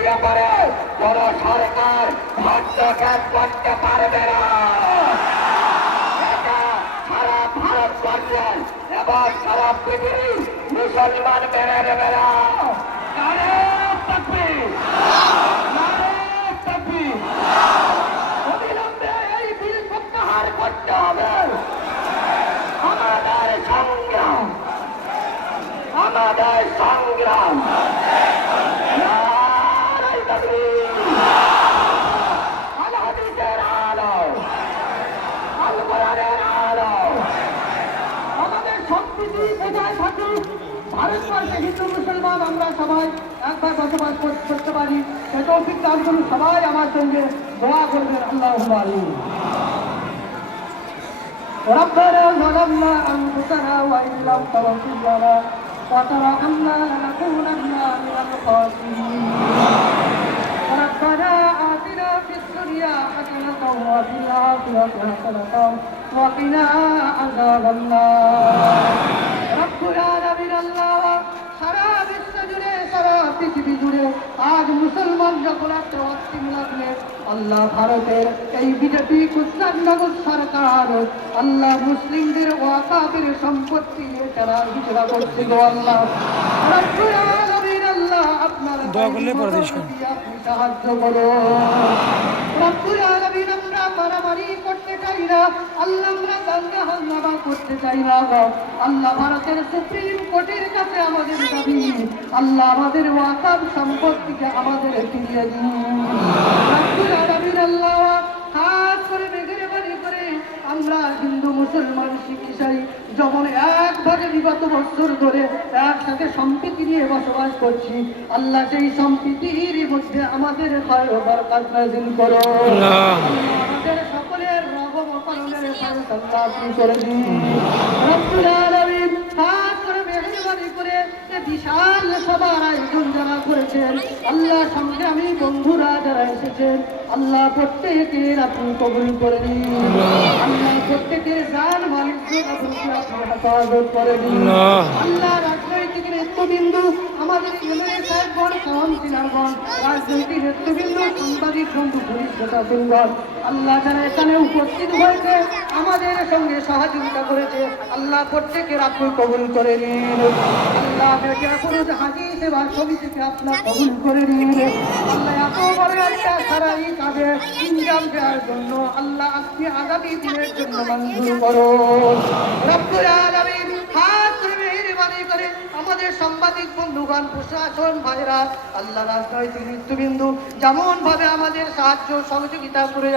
করে কোন সরকার হস্তক্ষেপ করতে পারবে না। সারা ভারতবর্ষের এবং সারা পৃথিবী মুসলমান মেনে নেবে না। করতে হবে। আমাদের সংগ্রাম আমাদের সংগ্রাম। ভারতবর্ষে হিন্দু মুসলমান আমরা সবাই একবার বসবাস কর- করতে পারি সে তৌফিক দান করুন সবাই আমার সঙ্গে দোয়া করবেন আল্লাহ ربنا ظلمنا أنفسنا وإن لم تغفر لنا وترحمنا لنكونن من الخاسرين ربنا آتنا في الدنيا حسنة وفي الآخرة حسنة وقنا عذاب النار رب العالمين الله সারা বিশ্ব জুড়ে সারা পৃথিবী জুড়ে আজ মুসলমান যখন একটা অস্তিম লাগলে আল্লাহ ভারতের এই বিজেপি কুচনাগর সরকার আল্লাহ মুসলিমদের ওয়াকাবের সম্পত্তি নিয়ে তারা হিজড়া করছে গো আল্লাহ রব্বুল আলামিন আল্লাহ আপনার দোয়া করলে পরে দিস কেন? আপনি সাহায্য করো রব্বুল আলামিন আল্লাহ আমরা করতে চাই না আল্লাহ ভারতের সুপ্রিম কোর্টের কাছে আমাদের আল্লাহ আমাদের ওয়াকাব সম্পত্তিকে আমাদের ফিরিয়ে দিন। করে আমরা হিন্দু, মুসলমান, শিখ যখন একভাবে বিগত বছর ধরে একসাথে সম্প্রীতি নিয়ে বসবাস করছি, আল্লাহ সেই সম্প্রীতির মধ্যে আমাদের বরকাত নাজিল করো আল্লাহ। আমাদের সকলের রহম ও করুণের আপনি করে দিন বিশাল সবার আয়োজন যারা করেছেন আল্লাহ সংগ্রামী বন্ধুরা যারা এসেছেন আল্লাহ প্রত্যেকের আপনি কবুল করে নিন আল্লাহ প্রত্যেকের জান মালিক আপনি হেফাজত করে দিন। আল্লাহ রাজনৈতিক নেতৃবৃন্দু আমাদের সাহেবগণ কাউন্সিলরগণ রাজনৈতিক আল্লাহ যারা এখানে উপস্থিত হয়েছে, আমাদের সঙ্গে সহযোগিতা করেছে। আল্লাহ প্রত্যেকের আপনি কবুল করে নিন। আল্লাহ হাজি সেবা সমিতিকে আপনার কবুল করে নিন। আল্লাহ এত বড় একটা এই কাজে ইনজাম দেওয়ার জন্য আল্লাহ আপনি আগামী দিনের জন্য মঞ্জুর আলামিন সাংবাদিক বন্ধুগণ প্রশাসন ভাইরা আল্লাহ রাজনৈতিক মৃত্যুবিন্দু যেমন ভাবে আমাদের সাহায্য সহযোগিতা করে